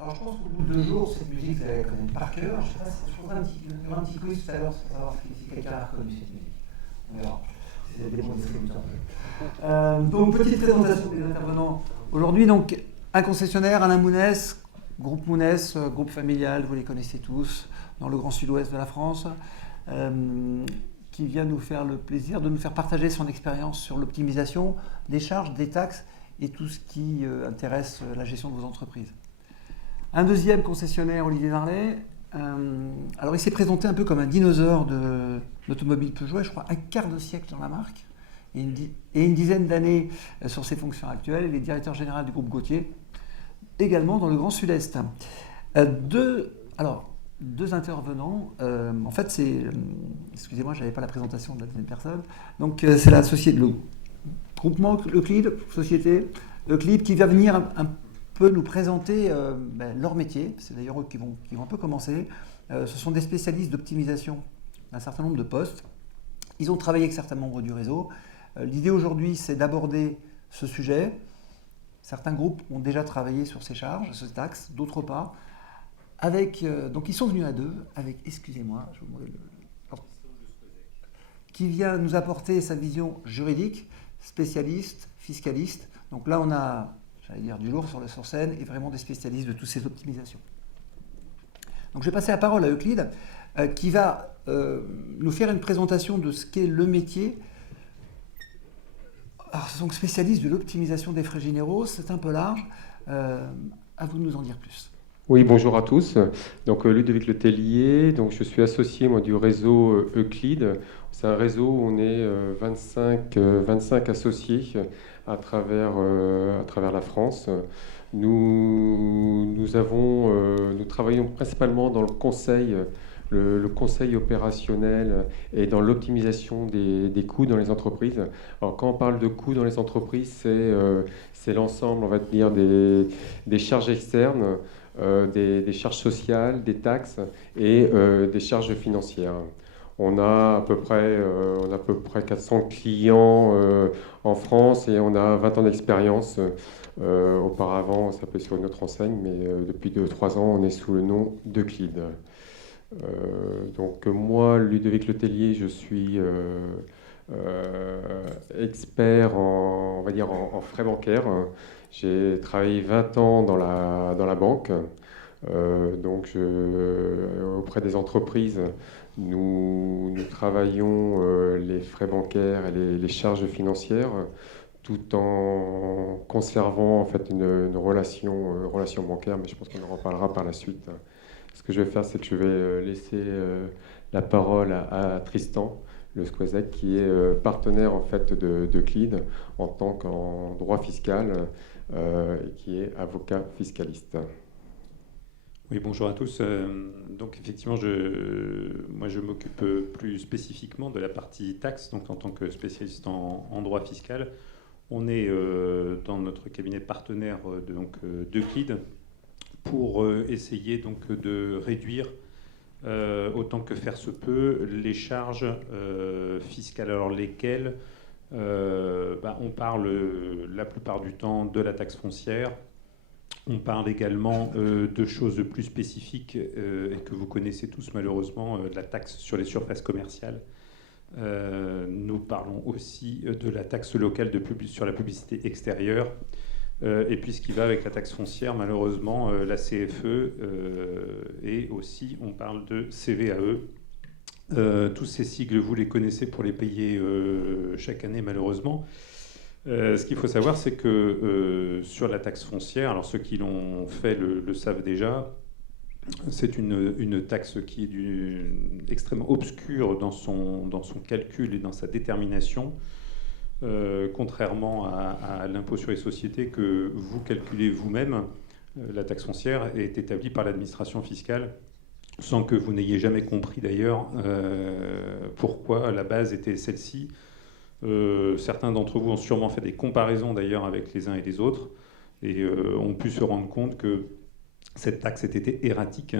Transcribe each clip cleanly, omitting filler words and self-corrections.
Alors je pense qu'au bout de 2 jours, cette musique, vous allez la connaître par cœur. Je sais pas si je ferai un petit quiz tout à l'heure pour savoir si quelqu'un a reconnu cette musique. On verra. C'est des bons distributeurs. Donc petite présentation des intervenants. Aujourd'hui, donc, un concessionnaire, Alain Mounès, groupe Mounès, groupe familial, vous les connaissez tous, dans le grand sud-ouest de la France, qui vient nous faire le plaisir de nous faire partager son expérience sur l'optimisation des charges, des taxes et tout ce qui intéresse la gestion de vos entreprises. Un deuxième concessionnaire, Olivier Varlet. Alors il s'est présenté un peu comme un dinosaure de l'automobile Peugeot, je crois un quart de siècle dans la marque, et une dizaine d'années sur ses fonctions actuelles. Il est directeur général du groupe Gauthier, également dans le Grand Sud-Est. Deux intervenants, en fait c'est, excusez-moi, je n'avais pas la présentation de la deuxième personne, donc c'est la société, le groupement Euclid, société Euclid, qui va venir un peu nous présenter leur métier. C'est d'ailleurs eux qui vont un peu commencer. Ce sont des spécialistes d'optimisation d'un certain nombre de postes. Ils ont travaillé avec certains membres du réseau. L'idée aujourd'hui, c'est d'aborder ce sujet. Certains groupes ont déjà travaillé sur ces charges, ces taxes, d'autres pas. Donc ils sont venus à deux, avec, excusez-moi, je vous qui vient nous apporter sa vision juridique, spécialiste, fiscaliste. Donc là, on a, j'allais dire, du lourd sur scène et vraiment des spécialistes de toutes ces optimisations. Donc je vais passer la parole à Euclid, qui va nous faire une présentation de ce qu'est le métier. Alors, ce sont spécialistes de l'optimisation des frais généraux, c'est un peu large. À vous de nous en dire plus. Oui, bonjour à tous. Donc Ludovic Letellier, donc je suis associé moi, du réseau Euclid. C'est un réseau où on est 25 associés à travers la France. Nous travaillons principalement dans le conseil opérationnel et dans l'optimisation des coûts dans les entreprises. Alors quand on parle de coûts dans les entreprises, c'est l'ensemble, on va dire, des charges externes, des charges sociales, des taxes et des charges financières. On a à peu près 400 clients en France et on a 20 ans d'expérience. Auparavant, on s'appelait sur une autre enseigne, mais depuis 2-3 ans, on est sous le nom d'Euclid. Donc moi, Ludovic Letellier, je suis expert on va dire en frais bancaires. J'ai travaillé 20 ans dans la banque. Donc auprès des entreprises, nous travaillons les frais bancaires et les charges financières, tout en conservant en fait une relation bancaire, mais je pense qu'on en reparlera par la suite. Ce que je vais faire, c'est que je vais laisser la parole à Tristan Le Squazec, qui est partenaire en fait d'Euclid en tant qu'en droit fiscal et qui est avocat fiscaliste. Oui, bonjour à tous. Donc effectivement, moi je m'occupe plus spécifiquement de la partie taxe, donc en tant que spécialiste en droit fiscal. On est dans notre cabinet partenaire d'Euclid pour essayer donc de réduire autant que faire se peut les charges fiscales. Alors lesquelles on parle la plupart du temps de la taxe foncière. On parle également de choses plus spécifiques et que vous connaissez tous malheureusement, de la taxe sur les surfaces commerciales. Nous parlons aussi de la taxe locale sur la publicité extérieure. Et puis ce qui va avec la taxe foncière, malheureusement, la CFE, et aussi on parle de CVAE. Tous ces sigles, vous les connaissez pour les payer chaque année, malheureusement. Ce qu'il faut savoir, c'est que sur la taxe foncière, alors ceux qui l'ont fait le savent déjà, c'est une taxe qui est extrêmement obscure dans son calcul et dans sa détermination. Contrairement à l'impôt sur les sociétés que vous calculez vous-même, la taxe foncière est établie par l'administration fiscale, sans que vous n'ayez jamais compris d'ailleurs pourquoi la base était celle-ci. Certains d'entre vous ont sûrement fait des comparaisons d'ailleurs avec les uns et les autres. et ont pu se rendre compte que cette taxe était erratique.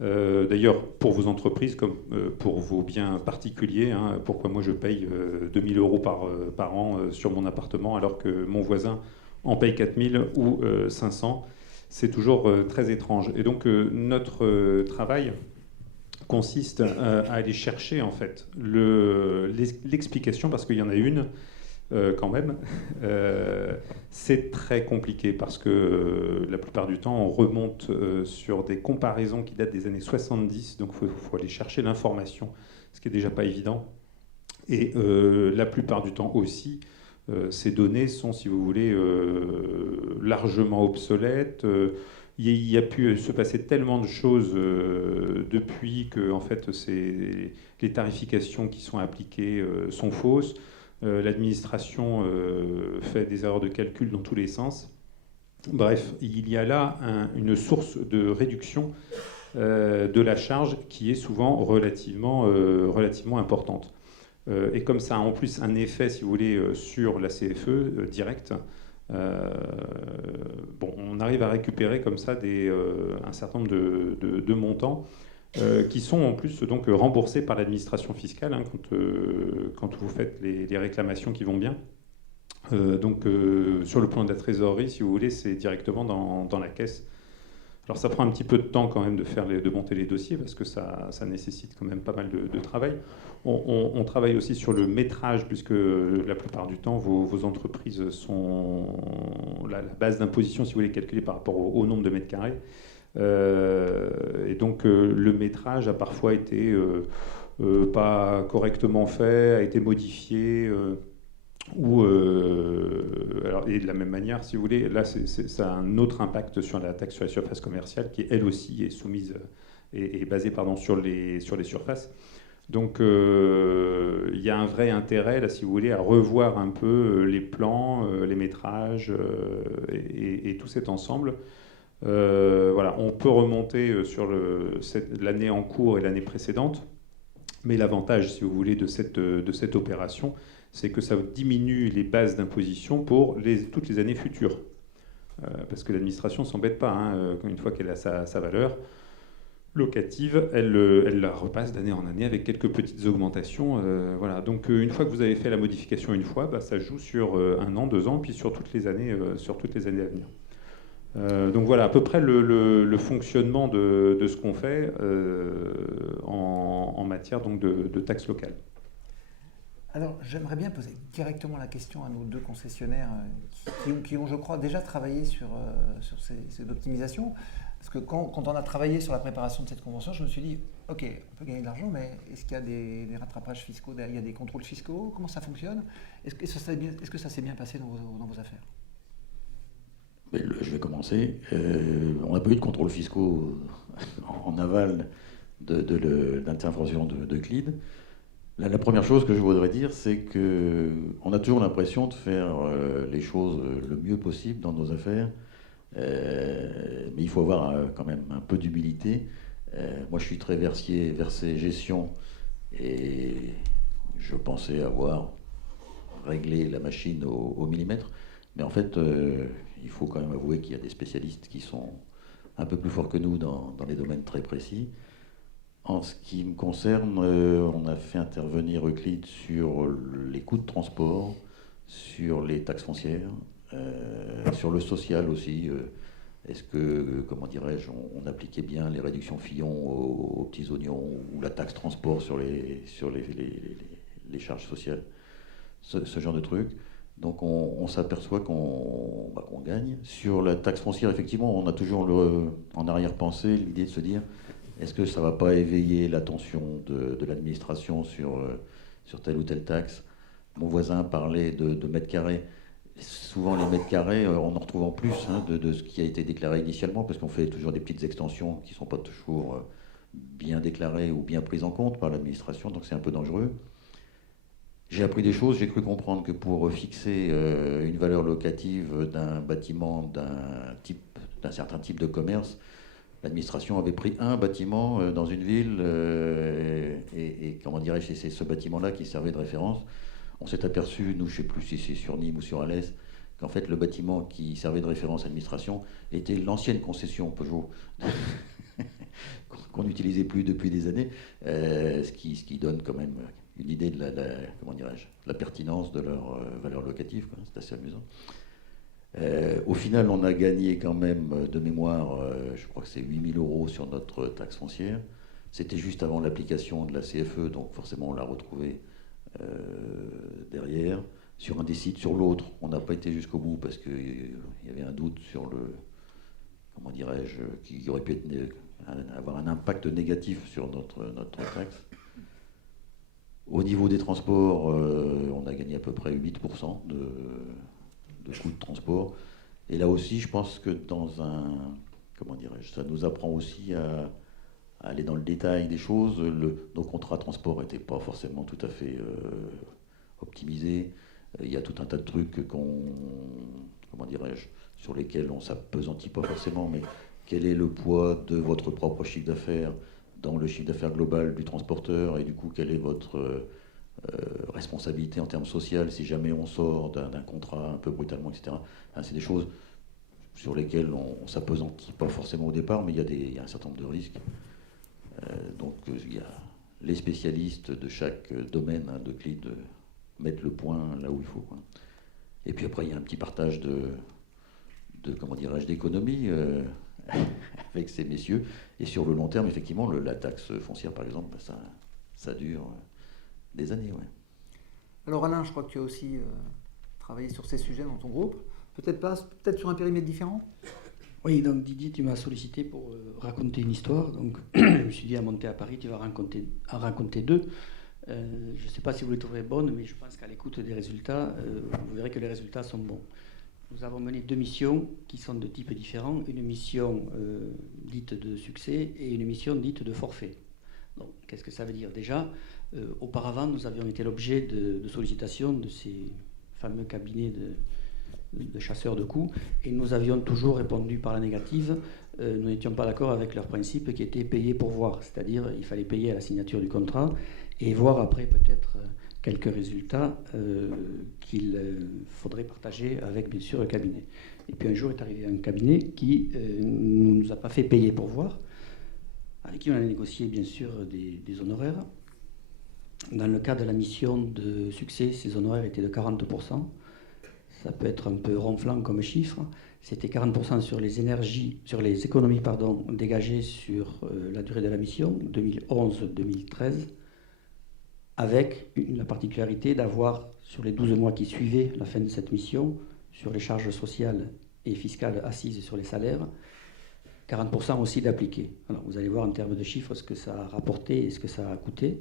D'ailleurs, pour vos entreprises comme pour vos biens particuliers, hein, pourquoi moi je paye 2 000 € par an sur mon appartement alors que mon voisin en paye 4 000 ou 500, c'est toujours très étrange. Et donc notre travail consiste à aller chercher en fait l'explication, parce qu'il y en a une quand même. C'est très compliqué parce que la plupart du temps on remonte sur des comparaisons qui datent des années 70, donc il faut aller chercher l'information, ce qui n'est déjà pas évident. Et la plupart du temps aussi, ces données sont, si vous voulez, largement obsolètes. Il y a pu se passer tellement de choses depuis que en fait, les tarifications qui sont appliquées sont fausses. L'administration fait des erreurs de calcul dans tous les sens. Bref, il y a là une source de réduction de la charge qui est souvent relativement importante. Et comme ça a en plus un effet, si vous voulez, sur la CFE direct, on arrive à récupérer comme ça un certain nombre de montants qui sont en plus donc remboursés par l'administration fiscale hein, quand vous faites les réclamations qui vont bien. Sur le plan de la trésorerie, si vous voulez, c'est directement dans la caisse. Alors ça prend un petit peu de temps quand même de monter les dossiers parce que ça nécessite quand même pas mal de travail. On travaille aussi sur le métrage puisque la plupart du temps vos entreprises sont la base d'imposition, si vous voulez, calculée par rapport au nombre de mètres carrés. Et donc le métrage a parfois été pas correctement fait, a été modifié. Et de la même manière, si vous voulez, là, ça a un autre impact sur la taxe sur les surfaces commerciales qui, elle aussi, est soumise et basée sur les surfaces. Donc, il y a un vrai intérêt, là, si vous voulez, à revoir un peu les plans, les métrages et tout cet ensemble. Voilà, on peut remonter sur l'année en cours et l'année précédente, mais l'avantage, si vous voulez, de cette opération, c'est que ça diminue les bases d'imposition pour toutes les années futures. Parce que l'administration ne s'embête pas. Hein, une fois qu'elle a sa valeur locative, elle la repasse d'année en année avec quelques petites augmentations. Voilà. Donc une fois que vous avez fait la modification une fois, ça joue sur 1 an, 2 ans, puis sur toutes les années à venir. Donc voilà à peu près le fonctionnement de ce qu'on fait en matière donc, de taxes locales. Alors, j'aimerais bien poser directement la question à nos 2 concessionnaires qui ont, je crois, déjà travaillé sur ces optimisations. Parce que quand on a travaillé sur la préparation de cette convention, je me suis dit, OK, on peut gagner de l'argent, mais est-ce qu'il y a des rattrapages fiscaux, il y a des contrôles fiscaux? Comment ça fonctionne? Est-ce que ça s'est bien passé dans vos affaires? Je vais commencer. On n'a pas eu de contrôles fiscaux en aval d'intervention de CLID. La première chose que je voudrais dire, c'est qu'on a toujours l'impression de faire les choses le mieux possible dans nos affaires, mais il faut avoir quand même un peu d'humilité. Moi, je suis très versé gestion, et je pensais avoir réglé la machine au millimètre, mais en fait, il faut quand même avouer qu'il y a des spécialistes qui sont un peu plus forts que nous dans les domaines très précis. En ce qui me concerne, on a fait intervenir Euclid sur les coûts de transport, sur les taxes foncières, sur le social aussi. Est-ce que, comment dirais-je, on appliquait bien les réductions Fillon aux petits oignons ou la taxe transport sur les charges sociales, ce genre de trucs. Donc on s'aperçoit qu'on gagne. Sur la taxe foncière, effectivement, on a toujours en arrière-pensée l'idée de se dire est-ce que ça ne va pas éveiller l'attention de l'administration sur telle ou telle taxe? Mon voisin parlait de mètres carrés. Souvent, les mètres carrés, on en retrouve en plus de ce qui a été déclaré initialement, parce qu'on fait toujours des petites extensions qui ne sont pas toujours bien déclarées ou bien prises en compte par l'administration, donc c'est un peu dangereux. J'ai appris des choses, j'ai cru comprendre que pour fixer une valeur locative d'un bâtiment d'un certain type de commerce, l'administration avait pris un bâtiment dans une ville et comment dirais-je, c'est ce bâtiment-là qui servait de référence. On s'est aperçu, nous, je ne sais plus si c'est sur Nîmes ou sur Alès, qu'en fait le bâtiment qui servait de référence à l'administration était l'ancienne concession Peugeot qu'on n'utilisait plus depuis des années, ce qui donne quand même une idée de comment dirais-je, la pertinence de leur valeur locative, quoi. C'est assez amusant. Au final, on a gagné quand même de mémoire, je crois que c'est 8 000 € sur notre taxe foncière. C'était juste avant l'application de la CFE, donc forcément on l'a retrouvé derrière. Sur un des sites, sur l'autre, on n'a pas été jusqu'au bout parce qu'il y avait un doute sur le, comment dirais-je, qui aurait pu avoir un impact négatif sur notre taxe. Au niveau des transports, on a gagné à peu près 8% de coûts de transport. Et là aussi, je pense que dans un, comment dirais-je, ça nous apprend aussi à aller dans le détail des choses. Nos contrats de transport n'étaient pas forcément tout à fait optimisés. Il y a tout un tas de trucs comment dirais-je, sur lesquels on ne s'appesantit pas forcément, mais quel est le poids de votre propre chiffre d'affaires dans le chiffre d'affaires global du transporteur, et du coup, quelle est votre responsabilité en termes sociaux si jamais on sort d'un contrat un peu brutalement, etc. Enfin, c'est des choses sur lesquelles on ne s'appesantit pas forcément au départ, mais il y a un certain nombre de risques. Donc il y a les spécialistes de chaque domaine de CLID mettre le point là où il faut, quoi. Et puis après, il y a un petit partage de comment dirais-je, d'économie avec ces messieurs. Et sur le long terme, effectivement, la taxe foncière, par exemple, ça dure des années. Ouais. Alors Alain, je crois que tu as aussi travaillé sur ces sujets dans ton groupe. Peut-être sur un périmètre différent. Oui, donc Didier, tu m'as sollicité pour raconter une histoire. Donc je me suis dit, à monter à Paris, tu vas en raconter deux. Je ne sais pas si vous les trouverez bonnes, mais je pense qu'à l'écoute des résultats, vous verrez que les résultats sont bons. Nous avons mené deux missions qui sont de types différents. Une mission dite de succès et une mission dite de forfait. Donc, qu'est-ce que ça veut dire? Déjà, auparavant, nous avions été l'objet de sollicitations de ces fameux cabinets de chasseurs de coûts, et nous avions toujours répondu par la négative. Nous n'étions pas d'accord avec leur principe qui était payer pour voir, c'est-à-dire il fallait payer à la signature du contrat et voir après peut-être quelques résultats qu'il faudrait partager avec bien sûr le cabinet. Et puis un jour est arrivé un cabinet qui ne nous a pas fait payer pour voir, avec qui on a négocié bien sûr des honoraires. Dans le cas de la mission de succès, ces honoraires étaient de 40%. Ça peut être un peu ronflant comme chiffre. C'était 40% sur les économies dégagées sur la durée de la mission, 2011-2013, avec la particularité d'avoir, sur les 12 mois qui suivaient la fin de cette mission, sur les charges sociales et fiscales assises sur les salaires, 40% aussi d'appliqués. Alors, vous allez voir en termes de chiffres ce que ça a rapporté et ce que ça a coûté.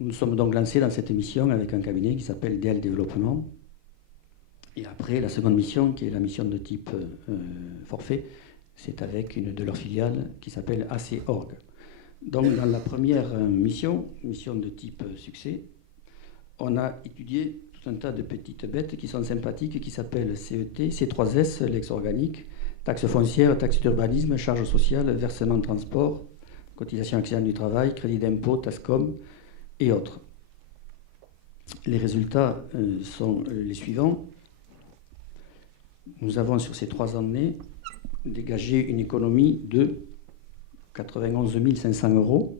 Nous sommes donc lancés dans cette mission avec un cabinet qui s'appelle DL Développement. Et après, la seconde mission, qui est la mission de type forfait, c'est avec une de leurs filiales qui s'appelle AC Org. Donc, dans la première mission de type succès, on a étudié tout un tas de petites bêtes qui sont sympathiques, qui s'appellent CET, C3S, l'ex organique, taxe foncière, taxe d'urbanisme, charges sociales, versement de transport, cotisation accident du travail, crédit d'impôt, TASCOM et autres. Les résultats sont les suivants. Nous avons sur ces 3 années dégagé une économie de 91 500 €.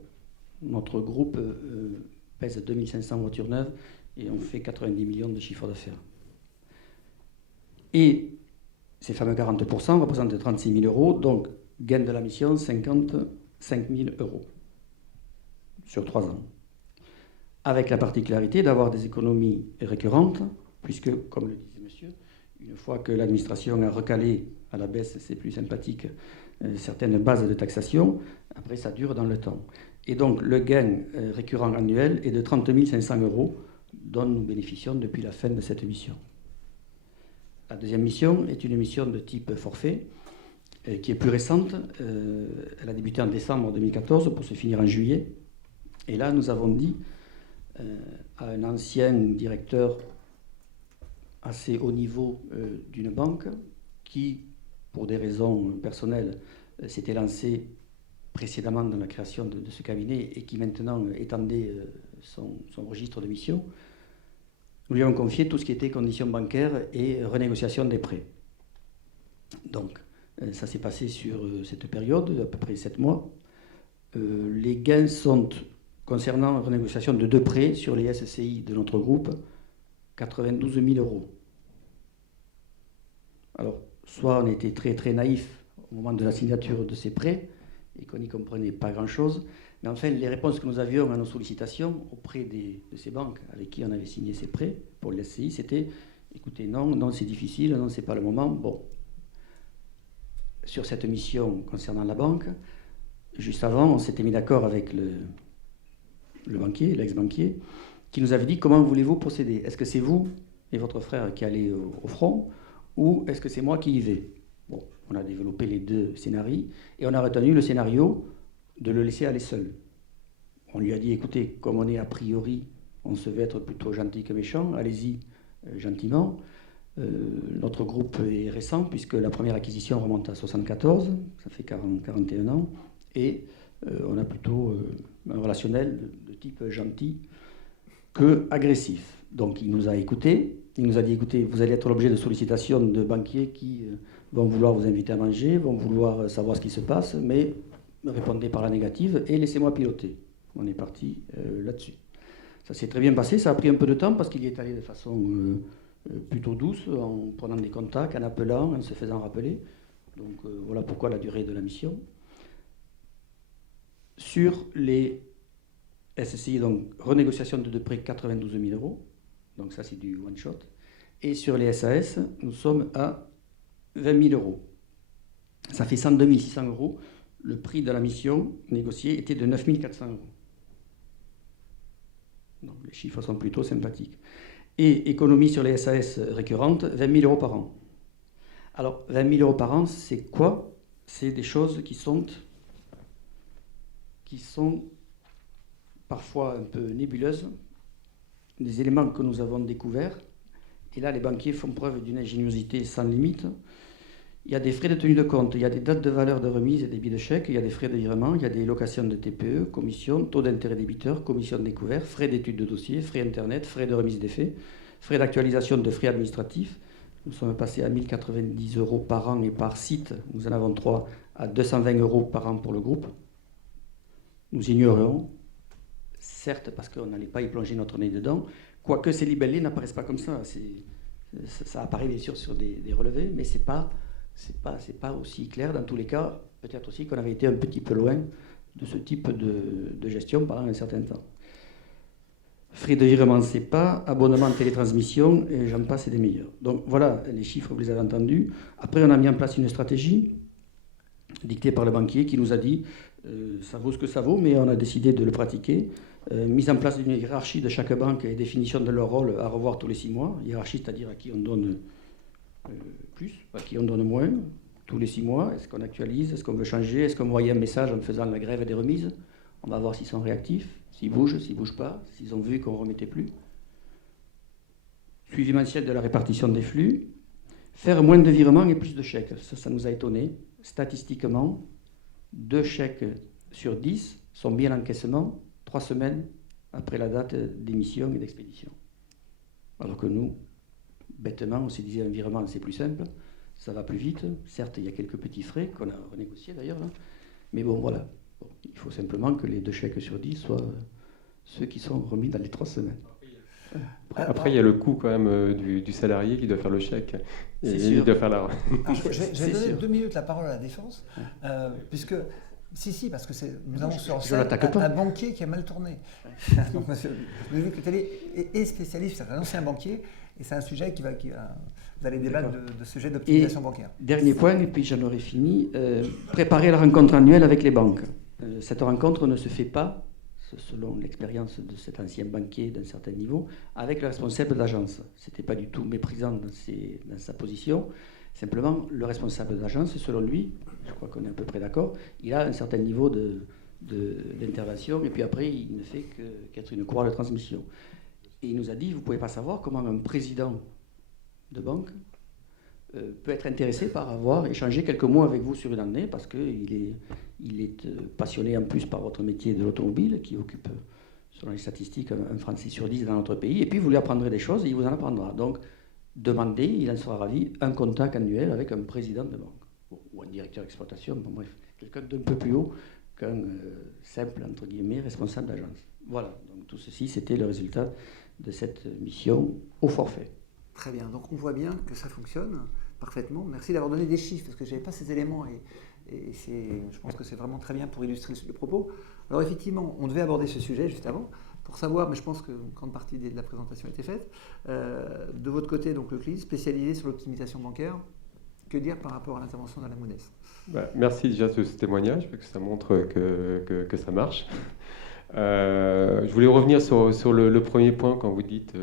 Notre groupe pèse 2500 voitures neuves et on fait 90 millions de chiffre d'affaires. Et ces fameux 40% représentent 36 000 €, donc gain de la mission 55 000 € sur 3 ans. Avec la particularité d'avoir des économies récurrentes, puisque, comme le disait monsieur, une fois que l'administration a recalé à la baisse, c'est plus sympathique, certaines bases de taxation, après ça dure dans le temps. Et donc le gain récurrent annuel est de 30 500 € dont nous bénéficions depuis la fin de cette mission. La deuxième mission est une mission de type forfait, qui est plus récente. Elle a débuté en décembre 2014 pour se finir en juillet. Et là, nous avons dit à un ancien directeur assez haut niveau d'une banque qui, pour des raisons personnelles, s'était lancé précédemment dans la création de ce cabinet et qui maintenant étendait son registre de mission. nous lui avons confié tout ce qui était conditions bancaires et renégociation des prêts. Donc, ça s'est passé sur cette période, à peu près 7 mois. Les gains sont, concernant la renégociation de 2 prêts sur les SCI de notre groupe, 92 000 euros. Alors, soit on était très très naïf au moment de la signature de ces prêts et qu'on n'y comprenait pas grand-chose, mais enfin, les réponses que nous avions à nos sollicitations auprès de ces banques avec qui on avait signé ces prêts pour le SCI, c'était écoutez, non, c'est difficile, non, c'est pas le moment. Bon, sur cette mission concernant la banque, juste avant, on s'était mis d'accord avec le banquier, l'ex-banquier, qui nous avait dit comment voulez-vous procéder? Est-ce que c'est vous et votre frère qui allez au front ou est-ce que c'est moi qui y vais? Bon, on a développé les 2 scénarios et on a retenu le scénario de le laisser aller seul. On lui a dit, écoutez, comme on est a priori, on se veut être plutôt gentil que méchant, allez-y gentiment. Notre groupe est récent puisque la première acquisition remonte à 74, ça fait 41 ans, et on a plutôt un relationnel de type gentil que agressif. Donc il nous a écoutés, il nous a dit, écoutez, vous allez être l'objet de sollicitations de banquiers qui vont vouloir vous inviter à manger, vont vouloir savoir ce qui se passe, mais répondez par la négative et laissez-moi piloter. On est parti là-dessus. Ça s'est très bien passé, ça a pris un peu de temps parce qu'il y est allé de façon plutôt douce, en prenant des contacts, en appelant, en se faisant rappeler. Donc voilà pourquoi la durée de la mission. Sur les SCI, donc renégociation de prêts 92 000 euros, donc ça c'est du one shot. Et sur les SAS, nous sommes à 20 000 euros. Ça fait 102 600 euros. Le prix de la mission négociée était de 9 400 euros. Donc les chiffres sont plutôt sympathiques. Et économie sur les SAS récurrentes, 20 000 euros par an. Alors, 20 000 euros par an, c'est quoi? C'est des choses qui sont parfois un peu nébuleuses, des éléments que nous avons découverts. Et là, les banquiers font preuve d'une ingéniosité sans limite. Il y a des frais de tenue de compte, il y a des dates de valeur de remise et débit de chèque, il y a des frais de virement, il y a des locations de TPE, commissions, taux d'intérêt débiteur, commission de découvert, frais d'étude de dossier, frais internet, frais de remise des faits, frais d'actualisation de frais administratifs. Nous sommes passés à 1090 euros par an et par site, nous en avons 3, à 220 euros par an pour le groupe. Nous ignorions, certes parce qu'on n'allait pas y plonger notre nez dedans, quoique ces libellés n'apparaissent pas comme ça. Ça apparaît bien sûr sur des relevés, mais c'est pas aussi clair. Dans tous les cas, peut-être aussi qu'on avait été un petit peu loin de ce type de gestion pendant un certain temps. Frais de virement, c'est pas. Abonnement télétransmission, et j'en passe et des meilleurs. Donc voilà, les chiffres, vous les avez entendus. Après, on a mis en place une stratégie dictée par le banquier qui nous a dit ça vaut ce que ça vaut, mais on a décidé de le pratiquer. Mise en place d'une hiérarchie de chaque banque et définition de leur rôle à revoir tous les 6 mois. Hiérarchie, c'est-à-dire à qui on donne plus, à qui on donne moins, tous les 6 mois. Est-ce qu'on actualise? Est-ce qu'on veut changer? Est-ce qu'on envoie un message en faisant la grève des remises? On va voir s'ils sont réactifs, s'ils bougent pas, s'ils ont vu qu'on ne remettait plus. Suivi mensuel de la répartition des flux. Faire moins de virements et plus de chèques. Ça nous a étonné. Statistiquement, 2 chèques sur 10 sont bien en encaissement 3 semaines après la date d'émission et d'expédition. Alors que nous, bêtement, on s'est dit un virement, c'est plus simple, ça va plus vite. Certes, il y a quelques petits frais qu'on a renégociés d'ailleurs, là. Mais bon, voilà. Bon, il faut simplement que les 2 chèques sur 10 soient ceux qui sont remis dans les 3 semaines. Après, il y a le coût quand même du salarié qui doit faire le chèque. Et il doit faire la... J'ai donné 2 minutes la parole à la défense, puisque... Si, parce que nous avons sur scène un banquier qui a mal tourné. Donc, monsieur, vous avez vu que Télé est spécialiste, c'est un ancien banquier, et c'est un sujet vous allez débattre de sujets d'optimisation bancaire. Dernier point, et puis j'en aurai fini, préparer la rencontre annuelle avec les banques. Cette rencontre ne se fait pas, selon l'expérience de cet ancien banquier d'un certain niveau, avec le responsable d'agence. Ce n'était pas du tout méprisant dans sa position. Simplement, le responsable d'agence, selon lui, je crois qu'on est à peu près d'accord, il a un certain niveau d'intervention et puis après, il ne fait qu'être une courroie de transmission. Et il nous a dit, vous ne pouvez pas savoir comment un président de banque peut être intéressé par avoir échangé quelques mots avec vous sur une année parce qu'il est passionné en plus par votre métier de l'automobile qui occupe selon les statistiques, un Français sur 10 dans notre pays. Et puis, vous lui apprendrez des choses et il vous en apprendra. Donc, demandez, il en sera ravi, un contact annuel avec un président de banque ou un directeur d'exploitation, bon, bref, quelqu'un d'un peu plus haut qu'un simple, entre guillemets, responsable d'agence. Voilà, donc tout ceci, c'était le résultat de cette mission au forfait. Très bien, donc on voit bien que ça fonctionne parfaitement. Merci d'avoir donné des chiffres, parce que je n'avais pas ces éléments, et je pense que c'est vraiment très bien pour illustrer le propos. Alors effectivement, on devait aborder ce sujet juste avant, pour savoir, mais je pense qu'une grande partie de la présentation a été faite. De votre côté, donc le CLID, spécialisé sur l'optimisation bancaire, que dire par rapport à l'intervention d'Alain Mounès? Merci déjà de ce témoignage, parce que ça montre que ça marche. Je voulais revenir sur le premier point, quand vous dites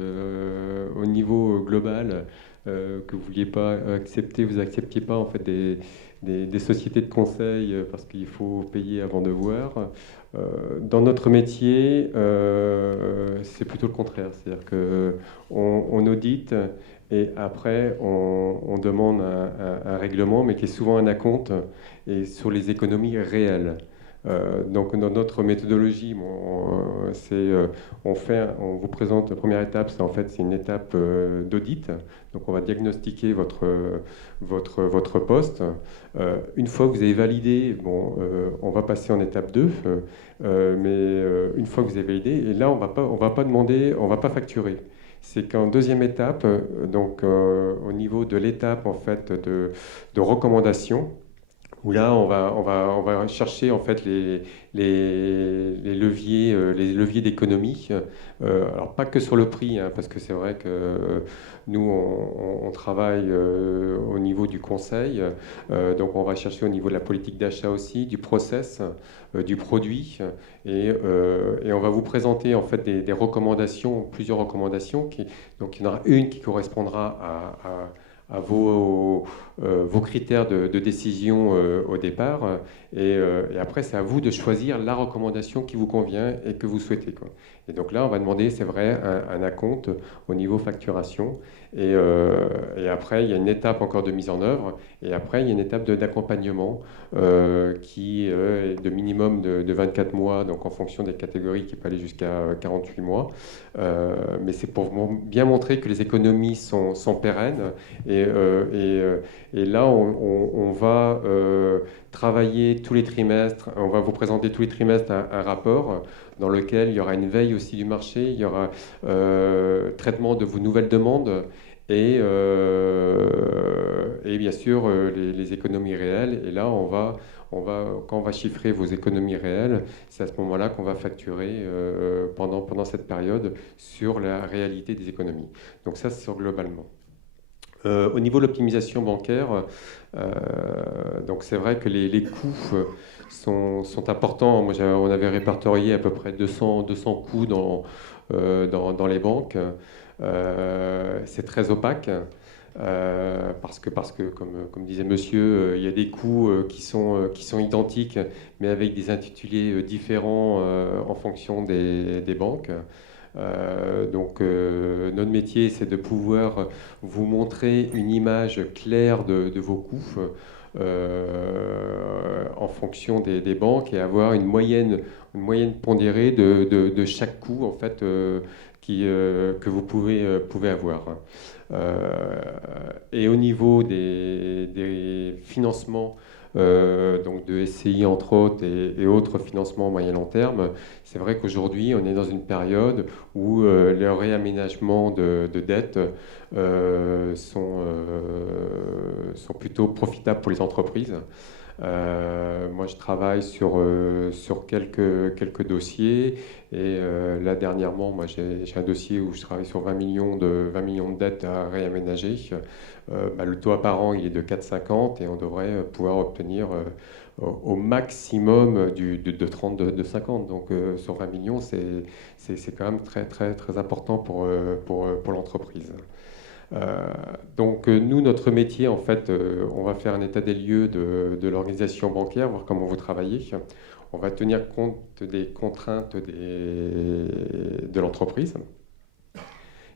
au niveau global que vous ne vouliez pas accepter, vous n'acceptiez pas en fait des sociétés de conseil parce qu'il faut payer avant de voir. Dans notre métier, c'est plutôt le contraire. C'est-à-dire qu'on audite et après on demande un règlement, mais qui est souvent un acompte et sur les économies réelles. Donc dans notre méthodologie, on vous présente la première étape, c'est une étape d'audit. Donc on va diagnostiquer votre poste. Une fois que vous avez validé, on va passer en étape 2, mais une fois que vous avez validé, et là on va pas demander, on va pas facturer. C'est qu'en deuxième étape, donc au niveau de l'étape en fait de recommandation, où là, on va chercher en fait les leviers d'économie. Alors pas que sur le prix, hein, parce que c'est vrai que nous on travaille au niveau du conseil, donc on va chercher au niveau de la politique d'achat aussi, du process, du produit, et on va vous présenter en fait des recommandations, plusieurs recommandations. Donc il y en aura une qui correspondra à vos critères de décision au départ. Et après, c'est à vous de choisir la recommandation qui vous convient et que vous souhaitez, quoi. Et donc là, on va demander, c'est vrai, un acompte au niveau facturation. Et après, il y a une étape encore de mise en œuvre. Et après, il y a une étape d'accompagnement qui est de minimum de 24 mois, donc en fonction des catégories, qui peut aller jusqu'à 48 mois. Mais c'est pour bien montrer que les économies sont pérennes. Et là, on va travailler tous les trimestres. On va vous présenter tous les trimestres un rapport dans lequel il y aura une veille aussi du marché, il y aura traitement de vos nouvelles demandes et bien sûr les économies réelles. Et là, quand on va chiffrer vos économies réelles, c'est à ce moment-là qu'on va facturer pendant cette période sur la réalité des économies. Donc ça, c'est globalement. Au niveau de l'optimisation bancaire, donc c'est vrai que les coûts sont importants. Moi, on avait répertorié à peu près 200 coûts dans les banques. C'est très opaque. Parce que comme disait monsieur, il y a des coûts qui sont identiques, mais avec des intitulés différents en fonction des banques. Donc notre métier, c'est de pouvoir vous montrer une image claire de vos coûts en fonction des banques et avoir une moyenne pondérée de chaque coût en fait que vous pouvez avoir. Et au niveau des financements, donc de SCI entre autres et autres financements moyen long terme, c'est vrai qu'aujourd'hui on est dans une période où les réaménagements de dettes sont plutôt profitables pour les entreprises. Moi, je travaille sur quelques dossiers et là dernièrement, moi j'ai un dossier où je travaille sur 20 millions de dettes à réaménager. Le taux apparent il est de 4,50 et on devrait pouvoir obtenir au maximum de 30, de 50. Donc sur 20 millions, c'est quand même très très très important pour l'entreprise. Donc nous, notre métier, en fait, on va faire un état des lieux de l'organisation bancaire, voir comment vous travaillez. On va tenir compte des contraintes de l'entreprise.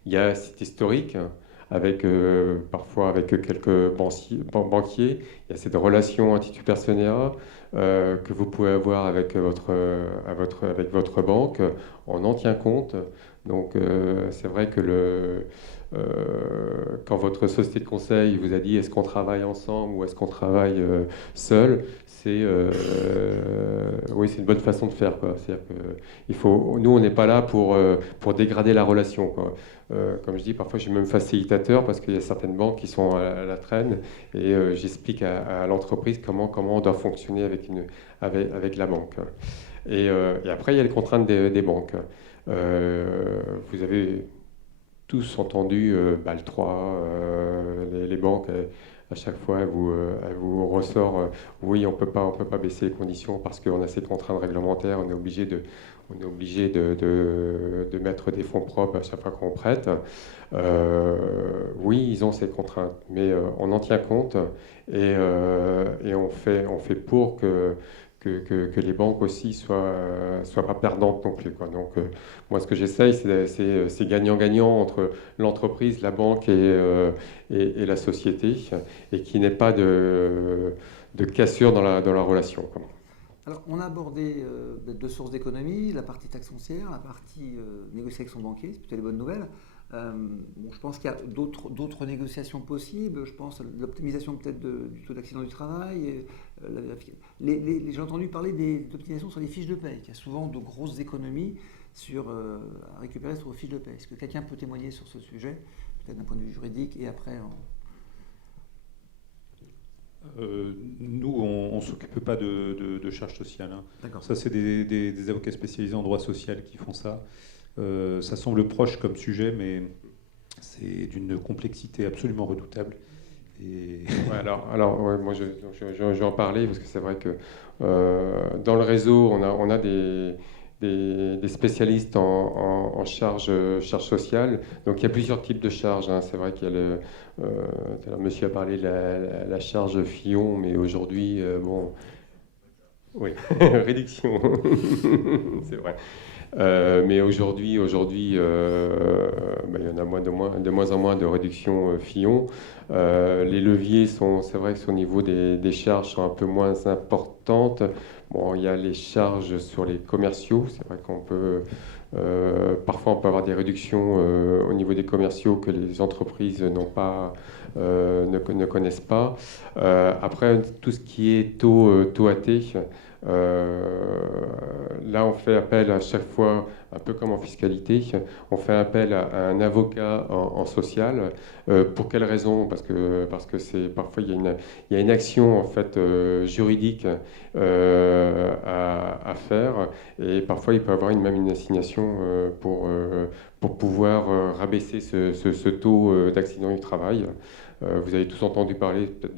Il y a cet historique. parfois avec quelques banquiers. Il y a cette relation institut-personnel que vous pouvez avoir avec votre banque. On en tient compte. Donc c'est vrai que quand votre société de conseil vous a dit est-ce qu'on travaille ensemble ou est-ce qu'on travaille seul, oui, c'est une bonne façon de faire, quoi. C'est-à-dire que nous, on n'est pas là pour dégrader la relation, quoi. Comme je dis, parfois je suis même facilitateur parce qu'il y a certaines banques qui sont à la traîne et j'explique à l'entreprise comment on doit fonctionner avec la banque. Et après, il y a les contraintes des banques. Vous avez tous entendu BAL 3, les banques, à chaque fois, elles vous ressort oui, on peut pas baisser les conditions parce qu'on a ces contraintes réglementaires, on est obligé de mettre des fonds propres à chaque fois qu'on prête. Oui, ils ont ces contraintes, mais on en tient compte et on fait pour que les banques aussi soient pas perdantes non plus, quoi. Donc, moi, ce que j'essaye, c'est gagnant-gagnant entre l'entreprise, la banque et la société, et qu'il n'y ait pas de cassure dans la relation, quoi. Alors, on a abordé deux sources d'économie, la partie taxe foncière, la partie négocier avec son banquier, c'est plutôt les bonnes nouvelles. Je pense qu'il y a d'autres négociations possibles. Je pense à l'optimisation peut-être du taux d'accident du travail. J'ai entendu parler d'optimisation sur les fiches de paie. Il y a souvent de grosses économies à récupérer sur les fiches de paie. Est-ce que quelqu'un peut témoigner sur ce sujet, peut-être d'un point de vue juridique et après Nous, on ne s'occupe pas de charges sociales. Hein. D'accord. Ça, c'est des avocats spécialisés en droit social qui font ça. Ça semble proche comme sujet, mais c'est d'une complexité absolument redoutable. Et... Ouais, alors ouais, moi, je vais en parler parce que c'est vrai que dans le réseau, on a des spécialistes en charges sociales. Donc il y a plusieurs types de charges, hein. C'est vrai qu'il y a monsieur a parlé de la charge Fillon, mais aujourd'hui, bon, oui, réduction, c'est vrai. Mais aujourd'hui, il y en a de moins en moins de réduction Fillon. Les leviers c'est vrai que au niveau des charges sont un peu moins importantes. Bon, il y a les charges sur les commerciaux. C'est vrai qu'on peut parfois on peut avoir des réductions au niveau des commerciaux que les entreprises n'ont pas, ne connaissent pas. Après, tout ce qui est taux AT. Là, on fait appel à chaque fois, un peu comme en fiscalité, on fait appel à un avocat en social. Pour quelle raison ? Parce que parfois il y a une action en fait juridique à faire, et parfois il peut y avoir même une assignation pour pouvoir rabaisser ce taux d'accident du travail. Vous avez tous entendu parler peut-être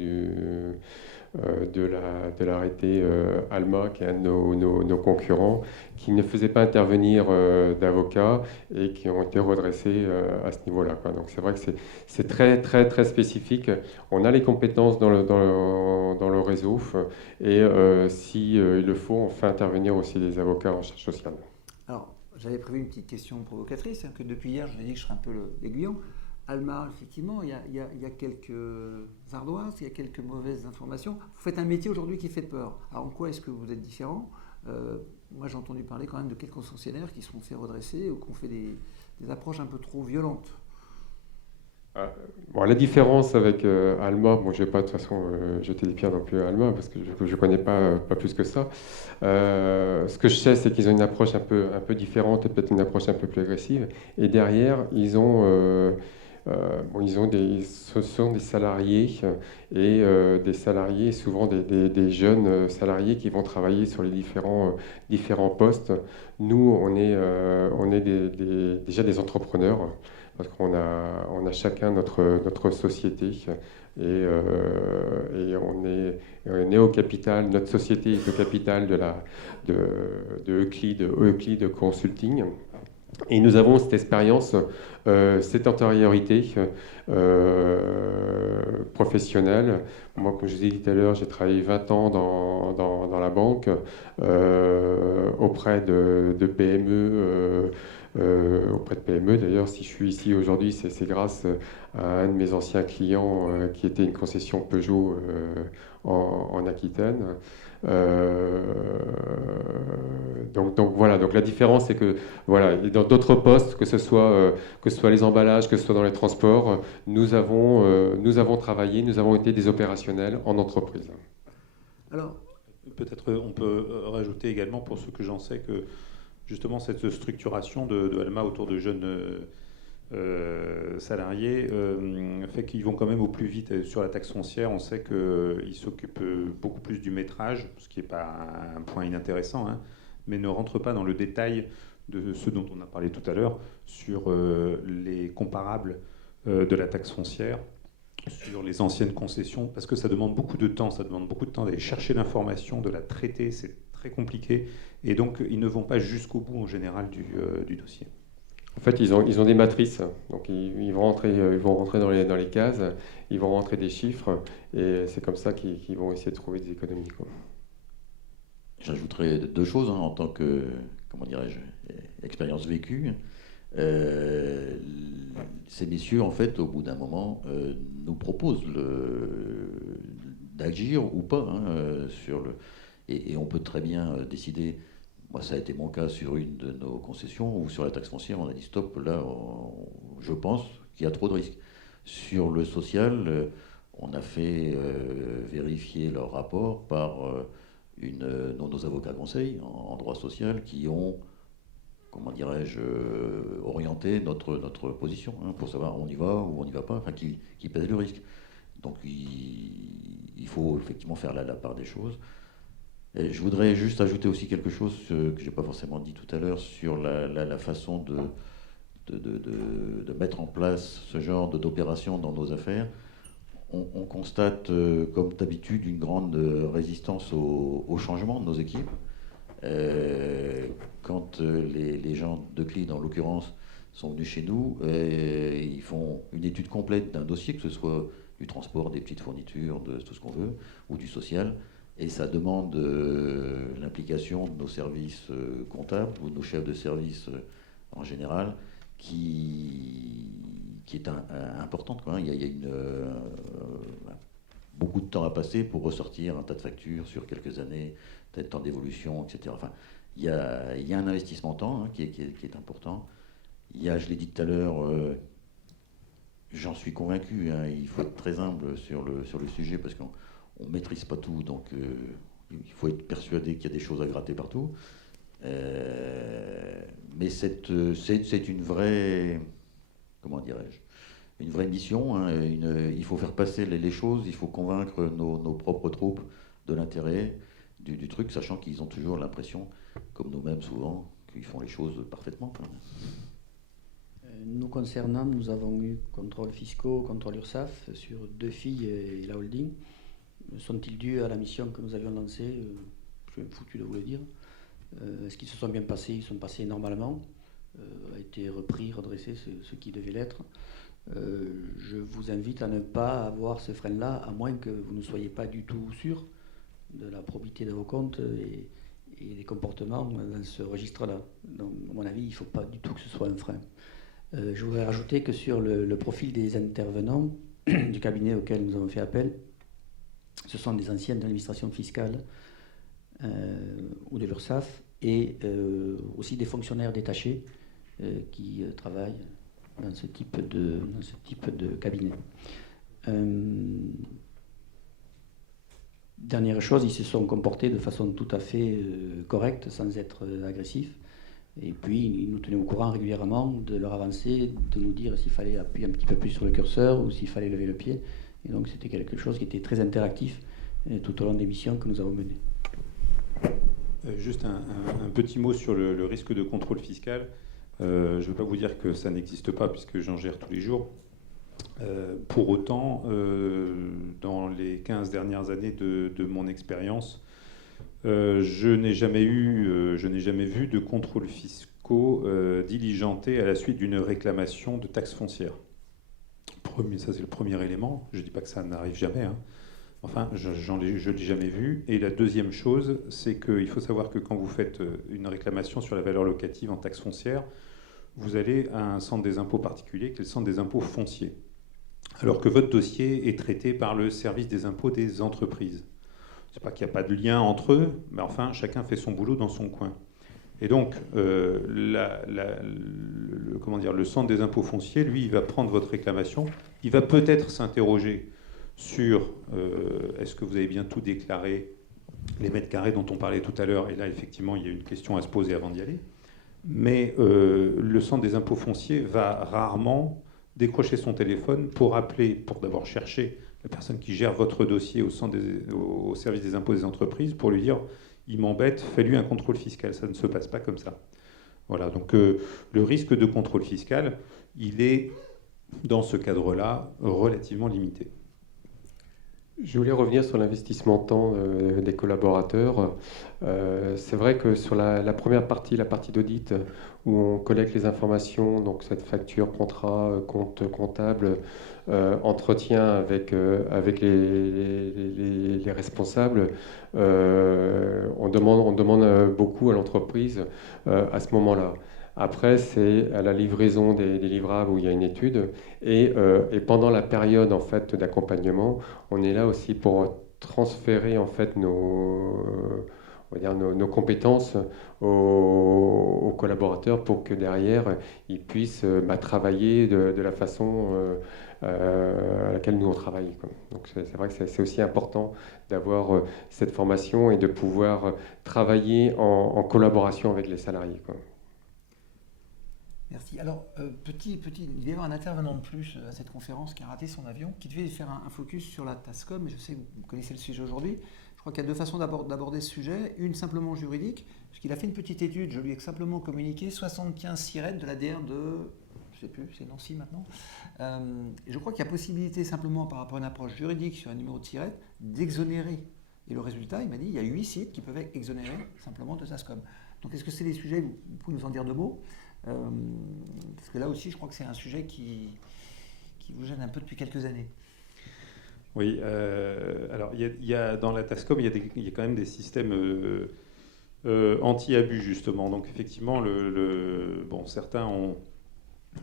de l'arrêté Alma, qui est un de nos concurrents, qui ne faisait pas intervenir d'avocats et qui ont été redressés à ce niveau-là, quoi. Donc c'est vrai que c'est très, très, très spécifique. On a les compétences dans le réseau et si il le faut, on fait intervenir aussi des avocats en charge sociale. Alors, j'avais prévu une petite question provocatrice, que depuis hier, je vous ai dit que je serais un peu l'aiguillon. Alma, effectivement, il y a quelques ardoises, il y a quelques mauvaises informations. Vous faites un métier aujourd'hui qui fait peur. Alors en quoi est-ce que vous êtes différent ? Moi, j'ai entendu parler quand même de quelques concessionnaires qui se sont fait redresser ou qui ont fait des approches un peu trop violentes. Bon, la différence avec Alma, bon, je ne vais pas de toute façon jeter des pierres non plus à Alma parce que je ne connais pas plus que ça. Ce que je sais, c'est qu'ils ont une approche un peu différente et peut-être une approche un peu plus agressive. Et derrière, ce sont des salariés et des salariés, souvent des jeunes salariés qui vont travailler sur les différents postes. Nous, on est déjà des entrepreneurs parce qu'on a chacun notre société et on est au capital. Notre société est au capital de Euclid Consulting. Et nous avons cette expérience, cette antériorité professionnelle, Moi, comme je vous ai dit tout à l'heure, j'ai travaillé 20 ans dans la banque, auprès de PME. Auprès de PME, d'ailleurs, si je suis ici aujourd'hui, c'est grâce à un de mes anciens clients qui était une concession Peugeot en Aquitaine. Euh, donc voilà, donc la différence c'est que voilà, dans d'autres postes, que ce soit les emballages, que ce soit dans les transports, nous avons travaillé, nous avons été des opérationnels en entreprise. Alors, Peut-être on peut rajouter également, pour ceux que j'en sais, que justement cette structuration de Alma autour de jeunes salariés fait qu'ils vont quand même au plus vite sur la taxe foncière. On sait qu'ils s'occupent beaucoup plus du métrage, ce qui n'est pas un point inintéressant, hein, mais ne rentrent pas dans le détail de ce dont on a parlé tout à l'heure sur les comparables de la taxe foncière, sur les anciennes concessions, parce que ça demande beaucoup de temps, d'aller chercher l'information, de la traiter, c'est très compliqué, et donc ils ne vont pas jusqu'au bout en général du dossier. En fait, ils ont des matrices, donc ils vont rentrer dans les cases, ils vont rentrer des chiffres, et c'est comme ça qu'ils vont essayer de trouver des économies, quoi. J'ajouterais deux choses, hein, en tant que, comment dirais-je, expérience vécue. Ces messieurs, en fait, au bout d'un moment, nous proposent d'agir ou pas, hein, sur le... Et on peut très bien décider, moi ça a été mon cas sur une de nos concessions, ou sur la taxe foncière, on a dit stop, là, je pense qu'il y a trop de risques. Sur le social, on a fait vérifier leur rapport par nos avocats conseils en droit social qui ont, comment dirais-je, orienter notre position, hein, pour savoir on y va ou on n'y va pas, enfin qui pèse le risque. Donc il faut effectivement faire la part des choses. Et je voudrais juste ajouter aussi quelque chose que je n'ai pas forcément dit tout à l'heure sur la façon de mettre en place ce genre d'opération dans nos affaires. On constate, comme d'habitude, une grande résistance au changement de nos équipes. Quand les gens de CLID, en l'occurrence, sont venus chez nous, ils font une étude complète d'un dossier, que ce soit du transport, des petites fournitures, de tout ce qu'on veut, ou du social, et ça demande l'implication de nos services comptables ou de nos chefs de service en général, qui est importante, quoi, hein. Il y a beaucoup de temps à passer pour ressortir un tas de factures sur quelques années, peut-être temps d'évolution, etc. Enfin, il y a un investissement temps, hein, qui est important. Il y a, je l'ai dit tout à l'heure, j'en suis convaincu, hein, il faut être très humble sur le sujet parce qu'on ne maîtrise pas tout, donc il faut être persuadé qu'il y a des choses à gratter partout. Mais c'est une vraie, comment dirais-je, une vraie mission, hein, il faut faire passer les choses, il faut convaincre nos propres troupes de l'intérêt du truc, sachant qu'ils ont toujours l'impression, comme nous-mêmes souvent, qu'ils font les choses parfaitement. Nous concernant, nous avons eu contrôle fiscaux, contrôle URSSAF sur 2 filles et la holding. Sont-ils dus à la mission que nous avions lancée? Je suis foutu de vous le dire. Est-ce qu'ils se sont bien passés? Ils sont passés normalement. A été repris, redressé ce qui devait l'être. Je vous invite à ne pas avoir ce frein-là, à moins que vous ne soyez pas du tout sûr de la probité de vos comptes et des comportements dans ce registre-là. Donc, à mon avis, il ne faut pas du tout que ce soit un frein. Je voudrais rajouter que sur le profil des intervenants du cabinet auquel nous avons fait appel, ce sont des anciens de l'administration fiscale ou de l'URSSAF et aussi des fonctionnaires détachés qui travaillent dans ce type de cabinet. Dernière chose, ils se sont comportés de façon tout à fait correcte, sans être agressifs. Et puis, ils nous tenaient au courant régulièrement de leur avancée, de nous dire s'il fallait appuyer un petit peu plus sur le curseur ou s'il fallait lever le pied. Et donc, c'était quelque chose qui était très interactif tout au long des missions que nous avons menées. Juste un petit mot sur le risque de contrôle fiscal. Je ne veux pas vous dire que ça n'existe pas, puisque j'en gère tous les jours. Pour autant, dans les 15 dernières années de mon expérience, je n'ai jamais vu de contrôles fiscaux diligentés à la suite d'une réclamation de taxe foncière. Ça, c'est le premier élément. Je ne dis pas que ça n'arrive jamais, hein. Enfin, je ne l'ai jamais vu. Et la deuxième chose, c'est qu'il faut savoir que quand vous faites une réclamation sur la valeur locative en taxe foncière, vous allez à un centre des impôts particulier, qui est le centre des impôts fonciers. Alors que votre dossier est traité par le service des impôts des entreprises. C'est pas qu'il n'y a pas de lien entre eux, mais enfin, chacun fait son boulot dans son coin. Et donc, le centre des impôts fonciers, lui, il va prendre votre réclamation, il va peut-être s'interroger sur est-ce que vous avez bien tout déclaré, les mètres carrés dont on parlait tout à l'heure, et là, effectivement, il y a une question à se poser avant d'y aller. Mais le centre des impôts fonciers va rarement décrocher son téléphone pour appeler, pour d'abord chercher la personne qui gère votre dossier au service des impôts des entreprises pour lui dire « il m'embête, fais-lui un contrôle fiscal ». Ça ne se passe pas comme ça. Voilà, donc le risque de contrôle fiscal, il est, dans ce cadre-là, relativement limité. Je voulais revenir sur l'investissement temps des collaborateurs. C'est vrai que sur la première partie, la partie d'audit, où on collecte les informations, donc cette facture, contrat, compte comptable, entretien avec les responsables, on demande beaucoup à l'entreprise à ce moment-là. Après, c'est à la livraison des livrables où il y a une étude. Et pendant la période en fait, d'accompagnement, on est là aussi pour transférer en fait, nos compétences aux collaborateurs pour que derrière, ils puissent travailler de la façon à laquelle nous on travaille, quoi. Donc c'est vrai que c'est aussi important d'avoir cette formation et de pouvoir travailler en collaboration avec les salariés, quoi. Merci. Alors, il devait y avoir un intervenant de plus à cette conférence qui a raté son avion, qui devait faire un focus sur la TASCOM. Je sais que vous connaissez le sujet aujourd'hui. Je crois qu'il y a deux façons d'aborder ce sujet. Une simplement juridique, parce qu'il a fait une petite étude, je lui ai simplement communiqué 75 SIRET de l'ADR de, je ne sais plus, c'est Nancy maintenant. Et je crois qu'il y a possibilité simplement par rapport à une approche juridique sur un numéro de SIRET d'exonérer. Et le résultat, il m'a dit, il y a 8 sites qui peuvent être exonérés simplement de TASCOM. Donc est-ce que c'est des sujets, vous pouvez nous en dire deux mots? Parce que là aussi, je crois que c'est un sujet qui vous gêne un peu depuis quelques années. Oui, alors il y a dans la TASCOM, il y a quand même des systèmes anti-abus, justement. Donc effectivement, certains ont,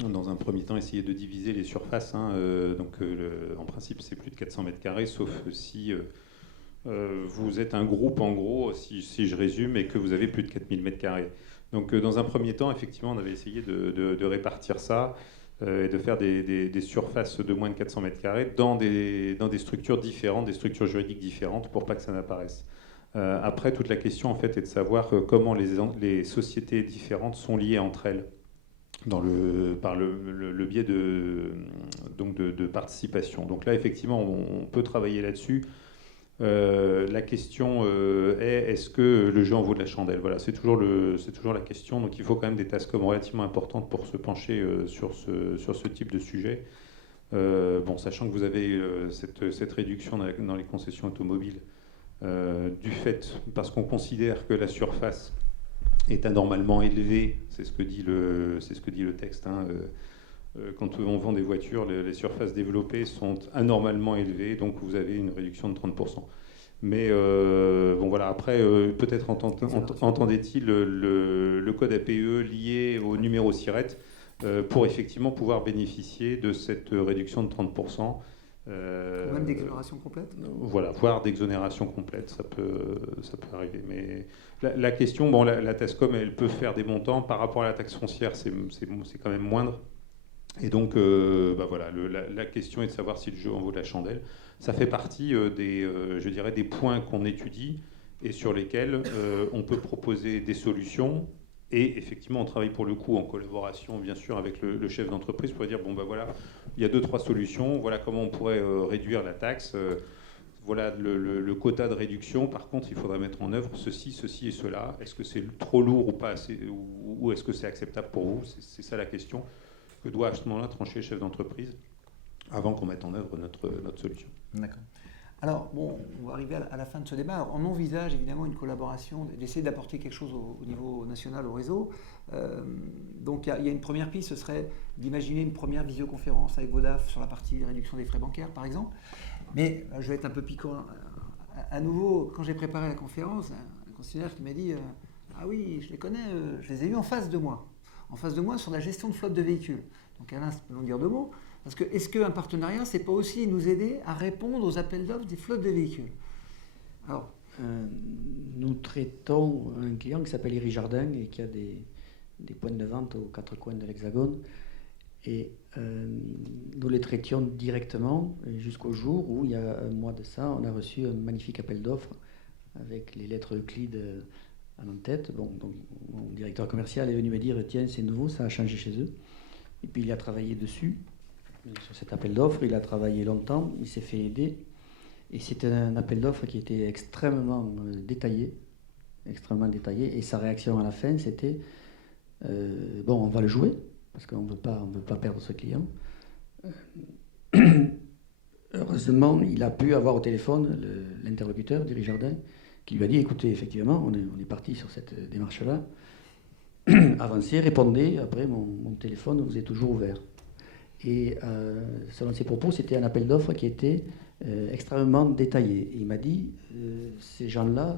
dans un premier temps, essayé de diviser les surfaces. En principe, c'est plus de 400 mètres carrés, sauf si vous êtes un groupe, en gros, si je résume, et que vous avez plus de 4000 mètres carrés. Donc, dans un premier temps, effectivement, on avait essayé de répartir ça et de faire des surfaces de moins de 400 mètres carrés dans des structures différentes, des structures juridiques différentes, pour pas que ça n'apparaisse. Après, toute la question, en fait, est de savoir comment les sociétés différentes sont liées entre elles par le biais de participation. Donc là, effectivement, on peut travailler là-dessus. La question est, est-ce que le jeu en vaut de la chandelle? Voilà, c'est toujours la question. Donc il faut quand même des TASCOM relativement importantes pour se pencher sur ce type de sujet. Sachant que vous avez cette réduction dans les concessions automobiles du fait, parce qu'on considère que la surface est anormalement élevée, c'est ce que dit le texte, hein, quand on vend des voitures, les surfaces développées sont anormalement élevées, donc vous avez une réduction de 30%. Mais après, peut-être entendait-il le code APE lié au numéro SIRET pour effectivement pouvoir bénéficier de cette réduction de 30%. Même d'exonération complète? Voilà, voire d'exonération complète, ça peut arriver. Mais la question, la TASCOM, elle peut faire des montants. Par rapport à la taxe foncière, c'est quand même moindre. Et donc, la question est de savoir si le jeu en vaut de la chandelle. Ça fait partie des points qu'on étudie et sur lesquels on peut proposer des solutions. Et effectivement, on travaille pour le coup en collaboration, bien sûr, avec le chef d'entreprise pour dire, il y a 2-3 solutions, voilà comment on pourrait réduire la taxe, voilà le quota de réduction. Par contre, il faudrait mettre en œuvre ceci et cela. Est-ce que c'est trop lourd ou pas assez, ou est-ce que c'est acceptable pour vous? C'est ça la question que doit à ce moment-là trancher le chef d'entreprise avant qu'on mette en œuvre notre solution. D'accord. Alors, on va arriver à la fin de ce débat. Alors, on envisage évidemment une collaboration, d'essayer d'apporter quelque chose au niveau national, au réseau. Donc, il y a une première piste, ce serait d'imaginer une première visioconférence avec Vodaf sur la partie réduction des frais bancaires, par exemple. Mais je vais être un peu piquant. À nouveau, quand j'ai préparé la conférence, un concessionnaire qui m'a dit ah oui, je les connais, je les ai eus en face de moi. En face de moi sur la gestion de flotte de véhicules. Donc Alain, ça peut en dire deux mots. Parce que est-ce qu'un partenariat, c'est pas aussi nous aider à répondre aux appels d'offres des flottes de véhicules? Alors, nous traitons un client qui s'appelle Iri Jardin et qui a des points de vente aux quatre coins de l'Hexagone. Et nous les traitions directement jusqu'au jour où, il y a un mois de ça, on a reçu un magnifique appel d'offres avec les lettres Euclide en tête. Bon, donc, mon directeur commercial est venu me dire tiens, c'est nouveau, ça a changé chez eux. Et puis il a travaillé dessus, sur cet appel d'offres. Il a travaillé longtemps, il s'est fait aider. Et c'était un appel d'offres qui était extrêmement détaillé. Et sa réaction à la fin, c'était bon, on va le jouer, parce qu'on ne veut pas perdre ce client. Heureusement, il a pu avoir au téléphone l'interlocuteur, Thierry Jardin, qui lui a dit écoutez, effectivement, on est parti sur cette démarche-là. Avancez, répondez, après mon téléphone vous est toujours ouvert. Et selon ses propos, c'était un appel d'offres qui était extrêmement détaillé. Et il m'a dit ces gens-là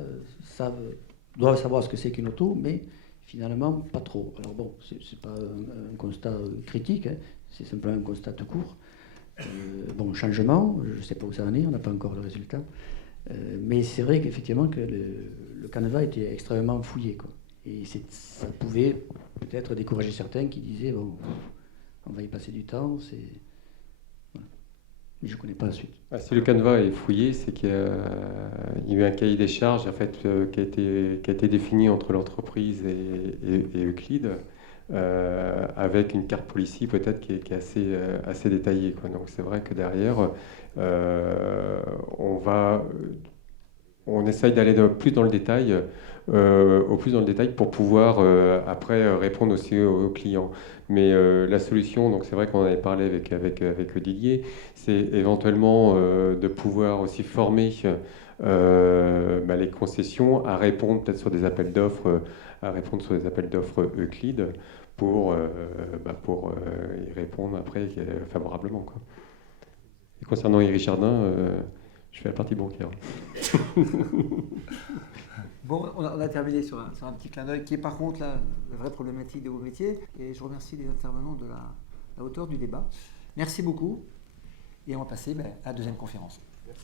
doivent savoir ce que c'est qu'une auto, mais finalement pas trop. Alors bon, c'est pas un constat critique, hein, c'est simplement un constat tout court. Bon, changement, je ne sais pas où ça en est, on n'a pas encore le résultat. Mais c'est vrai qu'effectivement que le canevas était extrêmement fouillé, quoi. Et ça pouvait peut-être décourager certains qui disaient bon, on va y passer du temps, c'est... Voilà. Mais je ne connais pas la suite. Si le canevas est fouillé, c'est qu'il y a eu un cahier des charges en fait, qui a été défini entre l'entreprise et Euclide, avec une carte policy peut-être qui est assez détaillée, quoi. Donc c'est vrai que derrière, on essaye d'aller plus dans le détail, pour pouvoir après répondre aussi aux clients. Mais la solution, donc c'est vrai qu'on en avait parlé avec Didier, c'est éventuellement de pouvoir aussi former les concessions à répondre peut-être sur des appels d'offres, Euclide pour y répondre après favorablement, quoi. Et concernant Iri Jardin, je fais la partie bancaire. bon, on a terminé sur un petit clin d'œil qui est par contre la vraie problématique de vos métiers. Et je remercie les intervenants de la hauteur du débat. Merci beaucoup. Et on va passer à la deuxième conférence. Merci.